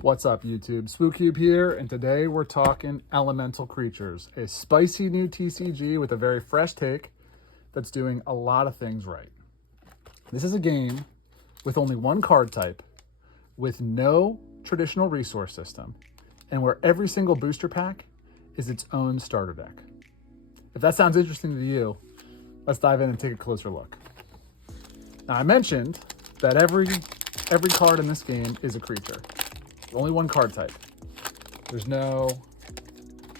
What's up, YouTube? SpookCube here, and today we're talking Elemental Creatures, a spicy new TCG with a very fresh take that's doing a lot of things right. This is a game with only one card type, with no traditional resource system, and where every single booster pack is its own starter deck. If that sounds interesting to you, let's dive in and take a closer look. Now, I mentioned that every card in this game is a creature. Only one card type. There's no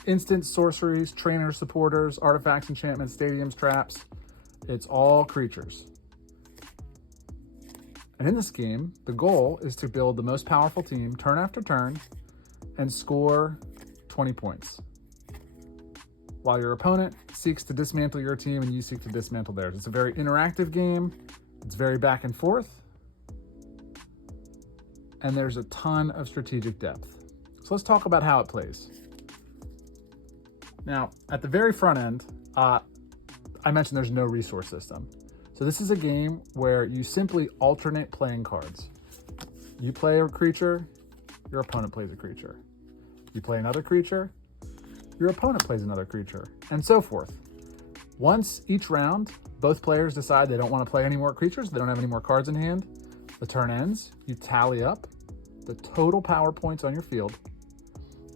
instant sorceries, trainers, supporters, artifacts, enchantments, stadiums, traps. It's all creatures. And in this game, the goal is to build the most powerful team turn after turn and score 20 points, while your opponent seeks to dismantle your team and you seek to dismantle theirs. It's a very interactive game. It's very back and forth. And there's a ton of strategic depth. So let's talk about how it plays. Now, at the very front end, I mentioned there's no resource system. So this is a game where you simply alternate playing cards. You play a creature, your opponent plays a creature. You play another creature, your opponent plays another creature, and so forth. Once each round, both players decide they don't want to play any more creatures, they don't have any more cards in hand. The turn ends, you tally up the total power points on your field,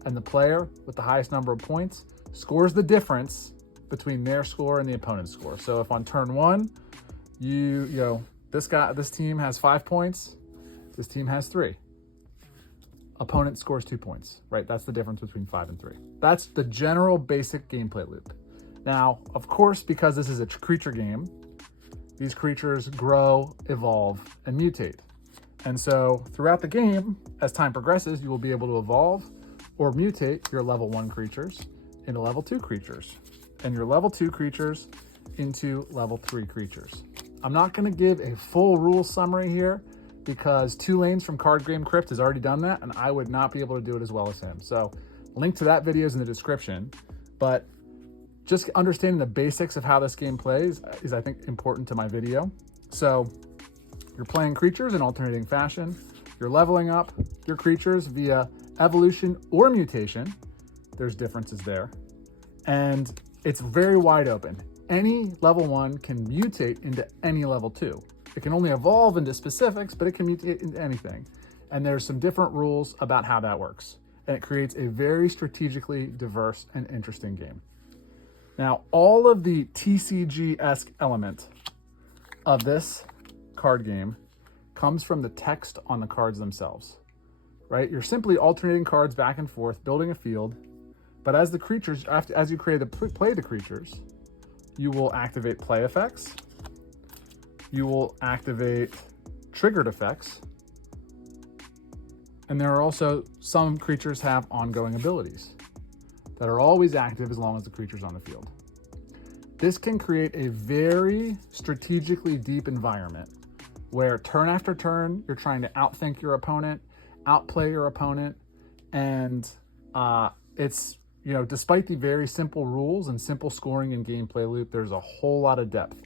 and the player with the highest number of points scores the difference between their score and the opponent's score. So if on turn one, this team has 5 points, this team has 3. Opponent scores 2 points, right? That's the difference between 5 and 3. That's the general basic gameplay loop. Now, of course, because this is a creature game, these creatures grow, evolve, and mutate. And so throughout the game, as time progresses, you will be able to evolve or mutate your level 1 creatures into level 2 creatures, and your level 2 creatures into level 3 creatures. I'm not going to give a full rule summary here because Two Lanes from Card Game Crypt has already done that, and I would not be able to do it as well as him. So link to that video is in the description, but just understanding the basics of how this game plays is, I think, important to my video. So you're playing creatures in alternating fashion. You're leveling up your creatures via evolution or mutation. There's differences there. And it's very wide open. Any level 1 can mutate into any level 2. It can only evolve into specifics, but it can mutate into anything. And there's some different rules about how that works. And it creates a very strategically diverse and interesting game. Now, all of the TCG-esque element of this card game comes from the text on the cards themselves, right? You're simply alternating cards back and forth, building a field, but as the creatures, as you play the creatures, you will activate play effects, you will activate triggered effects, and there are also some creatures have ongoing abilities that are always active as long as the creature's on the field. This can create a very strategically deep environment where turn after turn, you're trying to outthink your opponent, outplay your opponent, and it's, despite the very simple rules and simple scoring and gameplay loop, there's a whole lot of depth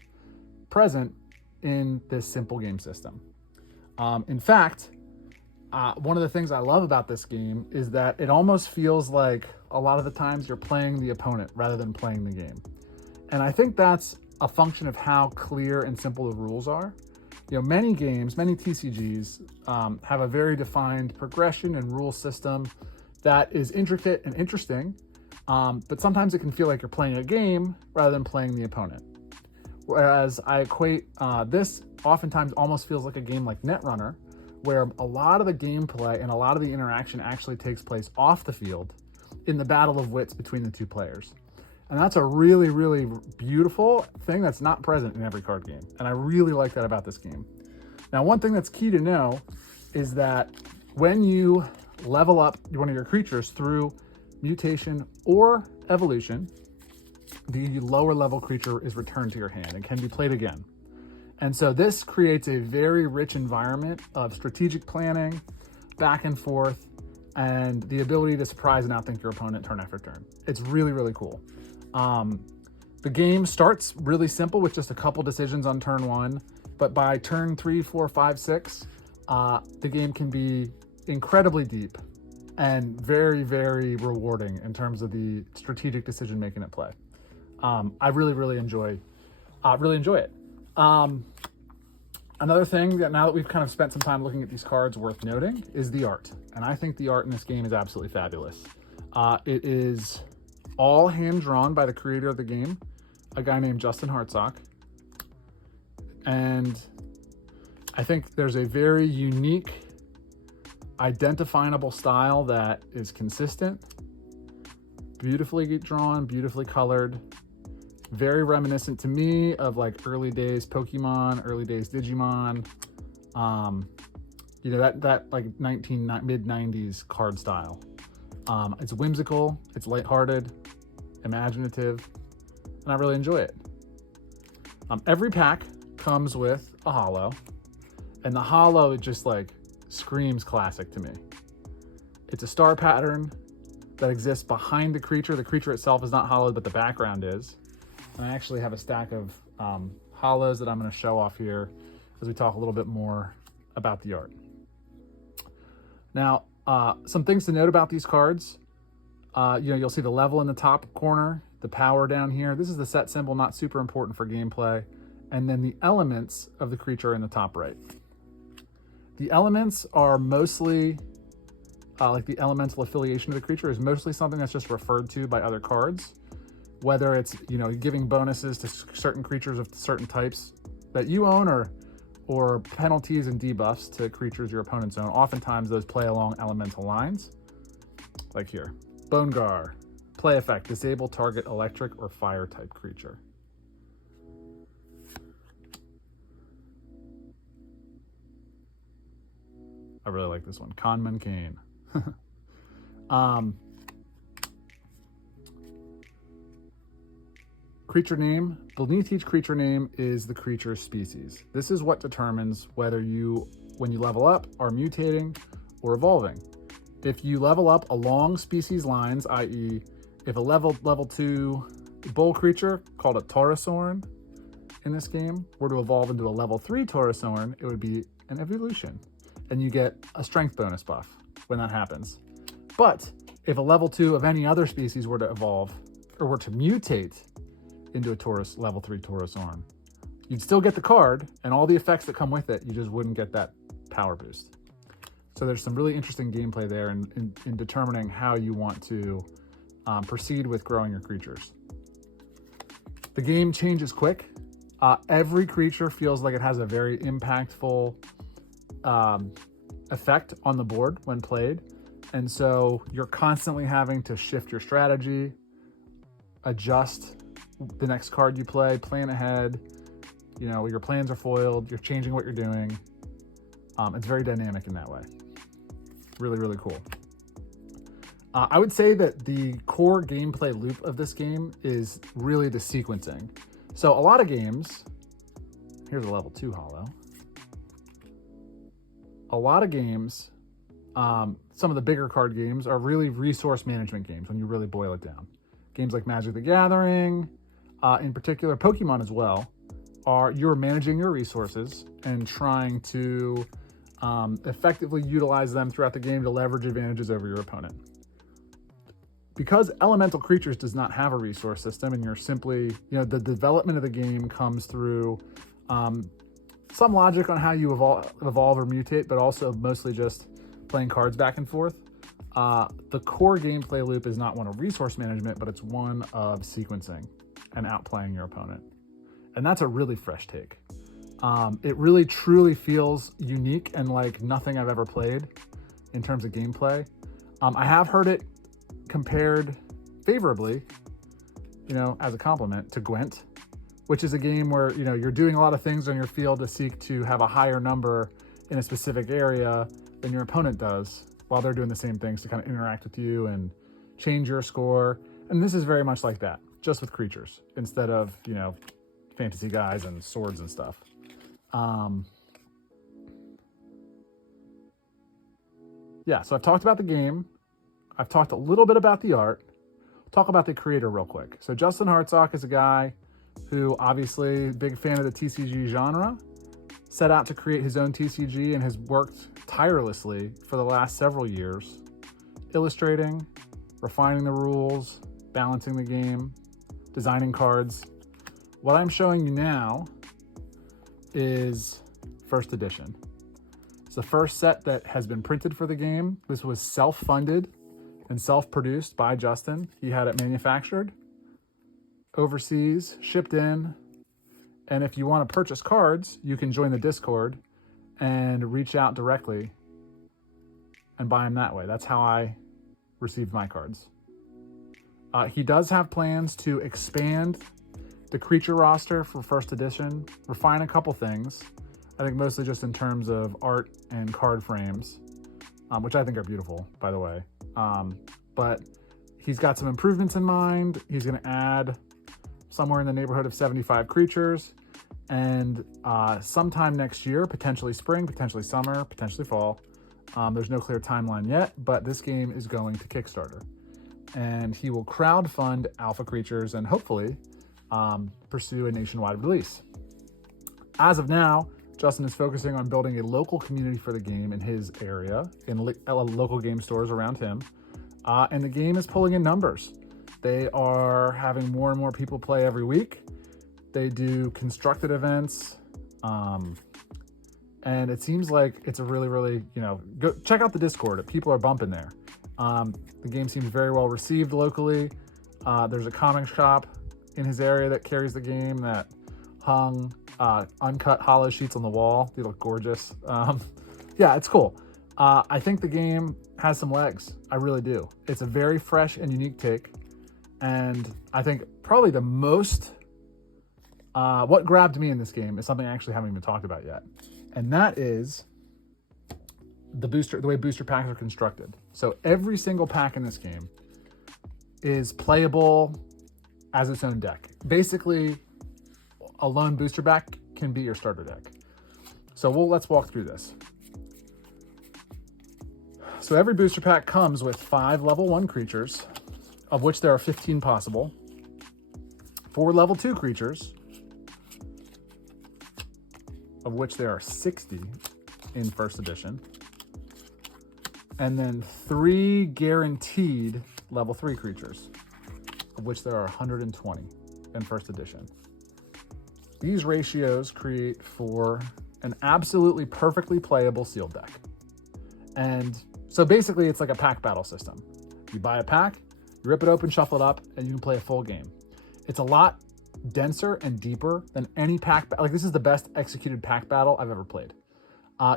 present in this simple game system. In fact, one of the things I love about this game is that it almost feels like a lot of the times you're playing the opponent rather than playing the game. And I think that's a function of how clear and simple the rules are. Many games, many TCGs have a very defined progression and rule system that is intricate and interesting, but sometimes it can feel like you're playing a game rather than playing the opponent. Whereas I equate this oftentimes almost feels like a game like Netrunner, where a lot of the gameplay and a lot of the interaction actually takes place off the field in the battle of wits between the two players. And that's a really, really beautiful thing that's not present in every card game. And I really like that about this game. Now, one thing that's key to know is that when you level up one of your creatures through mutation or evolution, the lower level creature is returned to your hand and can be played again. And so this creates a very rich environment of strategic planning, back and forth, and the ability to surprise and outthink your opponent turn after turn. It's really, really cool. The game starts really simple with just a couple decisions on turn 1, but by turn 3, 4, 5, 6, the game can be incredibly deep and very, very rewarding in terms of the strategic decision making at play. I really enjoy it. Another thing that now that we've kind of spent some time looking at these cards worth noting is the art. And I think the art in this game is absolutely fabulous. It is all hand drawn by the creator of the game, a guy named Justin Hartsock. And I think there's a very unique, identifiable style that is consistent, beautifully drawn, beautifully colored, very reminiscent to me of like early days Pokemon, early days Digimon, you know, that like mid-90s card style. It's whimsical, it's lighthearted, imaginative, and I really enjoy it. Every pack comes with a holo, and the holo, it just like screams classic to me. It's a star pattern that exists behind the creature. The creature itself is not holoed, but the background is. And I actually have a stack of holos that I'm going to show off here as we talk a little bit more about the art. Now, some things to note about these cards. You know, you'll see the level in the top corner, the power down here. This is the set symbol, not super important for gameplay. And then the elements of the creature in the top right. The elements are mostly, like the elemental affiliation of the creature is mostly something that's just referred to by other cards. Whether it's, you know, giving bonuses to certain creatures of certain types that you own, or penalties and debuffs to creatures your opponents own. Oftentimes those play along elemental lines, like here. Bonegar, play effect, disable target electric or fire type creature. I really like this one, Conman Kane. Creature name, beneath each creature name is the creature's species. This is what determines whether you, when you level up, are mutating or evolving. If you level up along species lines, i.e. if a level 2 bull creature called a Taurosaurn in this game were to evolve into a level 3 Taurosaurn, it would be an evolution. And you get a strength bonus buff when that happens. But if a level 2 of any other species were to evolve, or were to mutate into a level 3 Taurosaurn, you'd still get the card and all the effects that come with it, you just wouldn't get that power boost. So there's some really interesting gameplay there in determining how you want to proceed with growing your creatures. The game changes quick. Every creature feels like it has a very impactful effect on the board when played. And so you're constantly having to shift your strategy, adjust the next card you play, plan ahead. You know, your plans are foiled, you're changing what you're doing. It's very dynamic in that way. Really cool. I would say that the core gameplay loop of this game is really the sequencing. So a lot of games, here's a level 2 holo. A lot of games, some of the bigger card games are really resource management games when you really boil it down. Games like Magic the Gathering, in particular Pokemon as well, you're managing your resources and trying to effectively utilize them throughout the game to leverage advantages over your opponent. Because Elemental Creatures does not have a resource system, and you're simply, you know, the development of the game comes through some logic on how you evolve or mutate, but also mostly just playing cards back and forth. The core gameplay loop is not one of resource management, but it's one of sequencing and outplaying your opponent. And that's a really fresh take. It really truly feels unique and like nothing I've ever played in terms of gameplay. I have heard it compared favorably, you know, as a compliment to Gwent, which is a game where, you know, you're doing a lot of things on your field to seek to have a higher number in a specific area than your opponent does, while they're doing the same things to kind of interact with you and change your score. And this is very much like that, just with creatures instead of, you know, fantasy guys and swords and stuff. Yeah, so I've talked about the game. I've talked a little bit about the art. I'll talk about the creator real quick. So Justin Hartsock is a guy who obviously big fan of the TCG genre, set out to create his own TCG and has worked tirelessly for the last several years, illustrating, refining the rules, balancing the game, designing cards. What I'm showing you now is first edition. It's the first set that has been printed for the game. This was self-funded and self-produced by Justin. He had it manufactured overseas, shipped in, and if you want to purchase cards, you can join the Discord and reach out directly and buy them that way. That's how I received my cards. He does have plans to expand the creature roster for first edition, refine a couple things. I think mostly just in terms of art and card frames, which I think are beautiful, by the way. But he's got some improvements in mind. He's going to add somewhere in the neighborhood of 75 creatures, and sometime next year, potentially spring, potentially summer, potentially fall. There's no clear timeline yet, but this game is going to Kickstarter, and he will crowdfund alpha creatures and hopefully pursue a nationwide release. As of now, Justin is focusing on building a local community for the game in his area, in local game stores around him, and the game is pulling in numbers. They are having more and more people play every week. They do constructed events, and it seems like it's a really, go check out the Discord. People are bumping there. The game seems very well received locally. There's a comic shop in his area that carries the game that hung uncut hollow sheets on the wall. They look gorgeous. Yeah, it's cool. I think the game has some legs. I really do. It's a very fresh and unique take. And I think probably the most, what grabbed me in this game is something I actually haven't even talked about yet. And that is the way booster packs are constructed. So every single pack in this game is playable as its own deck. Basically, a lone booster pack can be your starter deck. So let's walk through this. So every booster pack comes with 5 level 1 creatures, of which there are 15 possible, 4 level 2 creatures, of which there are 60 in first edition, and then 3 guaranteed level 3 creatures, of which there are 120 in first edition. These ratios create for an absolutely perfectly playable sealed deck. And so basically it's like a pack battle system. You buy a pack, you rip it open, shuffle it up, and you can play a full game. It's a lot denser and deeper than any pack. Like, this is the best executed pack battle I've ever played.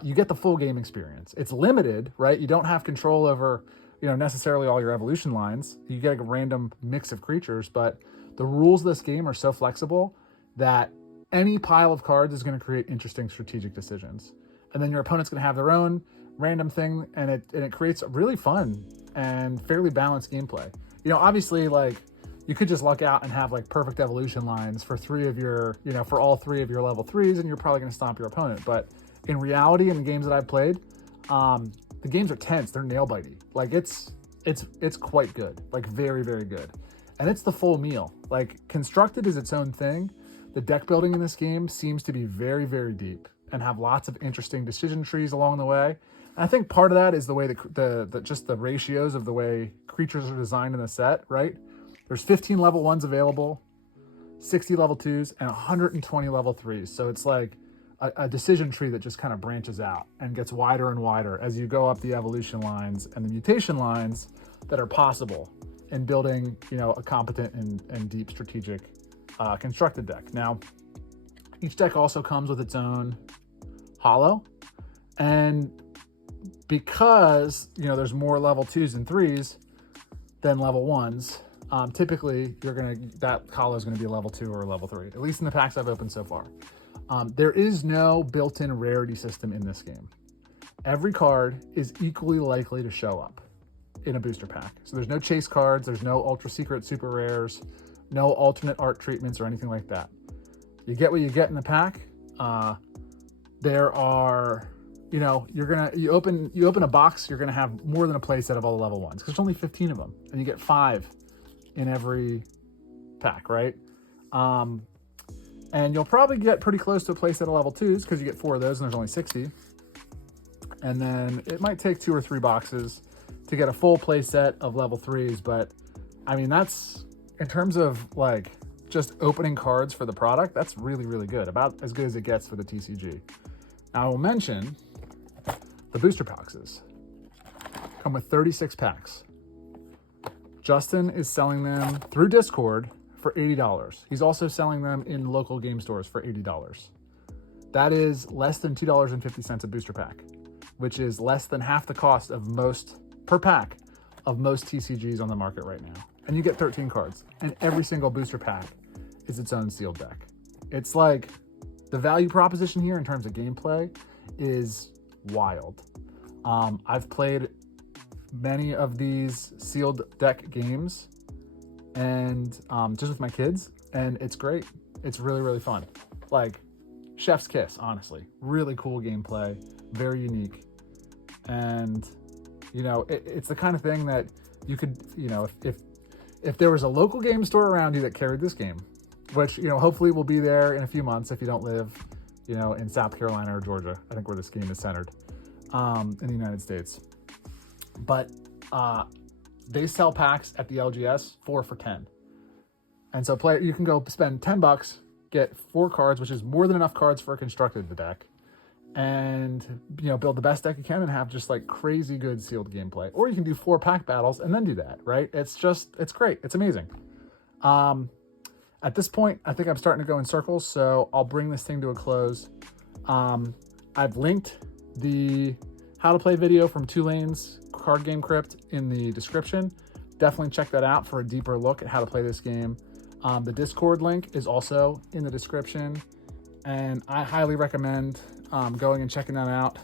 You get the full game experience. It's limited, right? You don't have control over, necessarily all your evolution lines. You get a random mix of creatures, but the rules of this game are so flexible that any pile of cards is going to create interesting strategic decisions. And then your opponent's going to have their own random thing, and it creates a really fun and fairly balanced gameplay. Obviously, like, you could just luck out and have like perfect evolution lines for for all 3 of your level 3s, and you're probably going to stomp your opponent. But in reality, in the games that I've played, the games are tense. They're nail bitey. Like, it's quite good. Like, very, very good. And it's the full meal. Like, constructed is its own thing. The deck building in this game seems to be very, very deep and have lots of interesting decision trees along the way. And I think part of that is the way just the ratios of the way creatures are designed in the set, right? There's 15 level 1s available, 60 level 2s, and 120 level 3s. So it's like a decision tree that just kind of branches out and gets wider and wider as you go up the evolution lines and the mutation lines that are possible in building, a competent and deep strategic constructed deck. Now, each deck also comes with its own holo, and because there's more level 2s and 3s than level 1s, typically that holo is going to be a level 2 or a level 3, at least in the packs I've opened so far. There is no built-in rarity system in this game. Every card is equally likely to show up in a booster pack. So there's no chase cards, there's no ultra secret super rares, no alternate art treatments or anything like that. You get what you get in the pack. There are, you open a box, you're gonna have more than a play set of all the level 1s, because there's only 15 of them, and you get 5 in every pack, right? And you'll probably get pretty close to a playset of level 2s because you get 4 of those and there's only 60. And then it might take 2 or 3 boxes to get a full playset of level 3s. But I mean, that's, in terms of like just opening cards for the product, that's really, really good. About as good as it gets for the TCG. Now I will mention the booster boxes come with 36 packs. Justin is selling them through Discord for $80. He's also selling them in local game stores for $80. That is less than $2.50 a booster pack, which is less than half the cost of most per pack of most TCGs on the market right now. And you get 13 cards, and every single booster pack is its own sealed deck. It's like the value proposition here in terms of gameplay is wild. I've played many of these sealed deck games and just with my kids, and it's great. It's really, really fun. Like chef's kiss, honestly. Really cool gameplay, very unique. And you know, it's the kind of thing that you could, you know, if there was a local game store around you that carried this game, which, you know, hopefully will be there in a few months if you don't live, you know, in South Carolina or Georgia, I think where this game is centered, in the United States. But they sell packs at the LGS 4 for $10. And so you can go spend $10, get 4 cards, which is more than enough cards for a constructed deck, and, you know, build the best deck you can and have just like crazy good sealed gameplay. Or you can do 4 pack battles and then do that, right? It's great. It's amazing. At this point, I think I'm starting to go in circles, so I'll bring this thing to a close. I've linked the how to play video from Tulane's Card Game Crypt in the description. Definitely check that out for a deeper look at how to play this game. The Discord link is also in the description, and I highly recommend going and checking that out.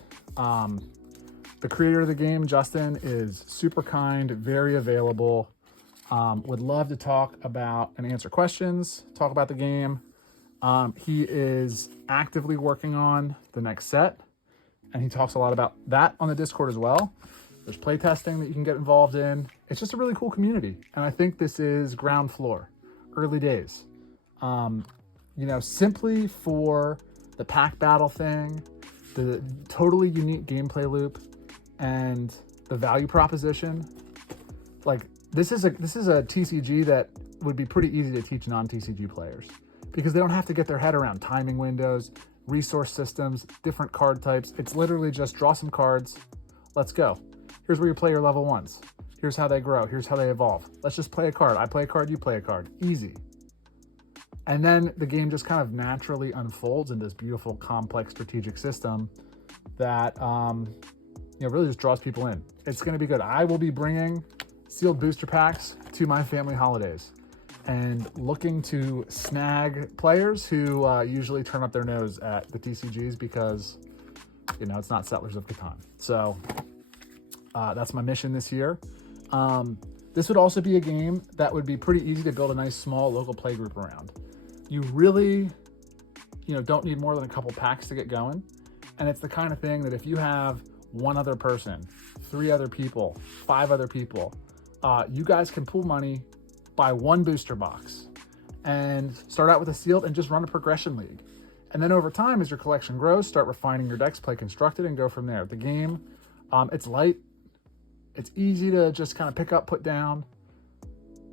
The creator of the game, Justin, is super kind, very available. Would love to talk about and answer questions, talk about the game. He is actively working on the next set, and he talks a lot about that on the Discord as well. There's playtesting that you can get involved in. It's just a really cool community, and I think this is ground floor, early days. You know, simply for the pack battle thing, the totally unique gameplay loop, and the value proposition. Like, this is a TCG that would be pretty easy to teach non-TCG players because they don't have to get their head around timing windows, resource systems, different card types. It's literally just draw some cards. Let's go. Here's where you play your level 1s. Here's how they grow. Here's how they evolve. Let's just play a card. I play a card, you play a card. Easy. And then the game just kind of naturally unfolds in this beautiful, complex strategic system that you know, really just draws people in. It's going to be good. I will be bringing sealed booster packs to my family holidays and looking to snag players who usually turn up their nose at the TCGs because, you know, it's not Settlers of Catan. So that's my mission this year. This would also be a game that would be pretty easy to build a nice small local play group around. You really, you know, don't need more than a couple packs to get going. And it's the kind of thing that if you have 1 other person, 3 other people, 5 other people, you guys can pool money, buy 1 booster box, and start out with a sealed and just run a progression league. And then over time, as your collection grows, start refining your decks, play constructed, and go from there. The game, it's light. It's easy to just kind of pick up, put down.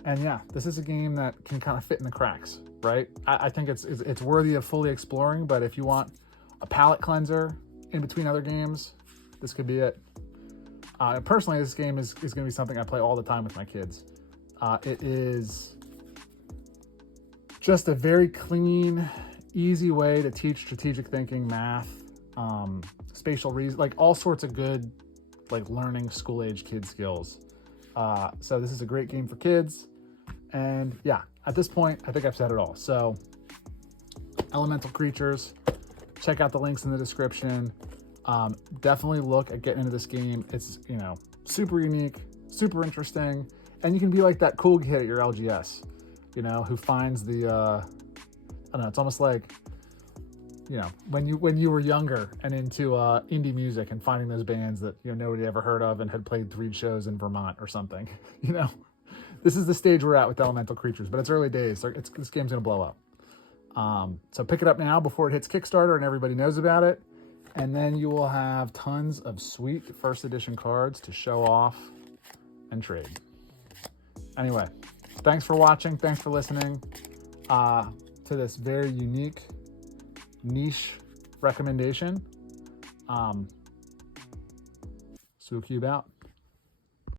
And yeah, this is a game that can kind of fit in the cracks, right? I think it's worthy of fully exploring, but if you want a palate cleanser in between other games, this could be it. Personally, this game is going to be something I play all the time with my kids. It is just a very clean, easy way to teach strategic thinking, math, spatial reason, like all sorts of good, like learning school-age kid skills. So this is a great game for kids. And yeah, at this point, I think I've said it all. So Elemental Creatures, check out the links in the description. Definitely look at getting into this game. It's, you know, super unique, super interesting. And you can be like that cool kid at your LGS, you know, who finds the, I don't know, it's almost like, you know, when you were younger and into indie music and finding those bands that, you know, nobody ever heard of and had played 3 shows in Vermont or something, you know. This is the stage we're at with Elemental Creatures, but it's early days. So this game's going to blow up. So pick it up now before it hits Kickstarter and everybody knows about it. And then you will have tons of sweet first edition cards to show off and trade. Anyway, thanks for watching. Thanks for listening to this very unique niche recommendation. Cube out.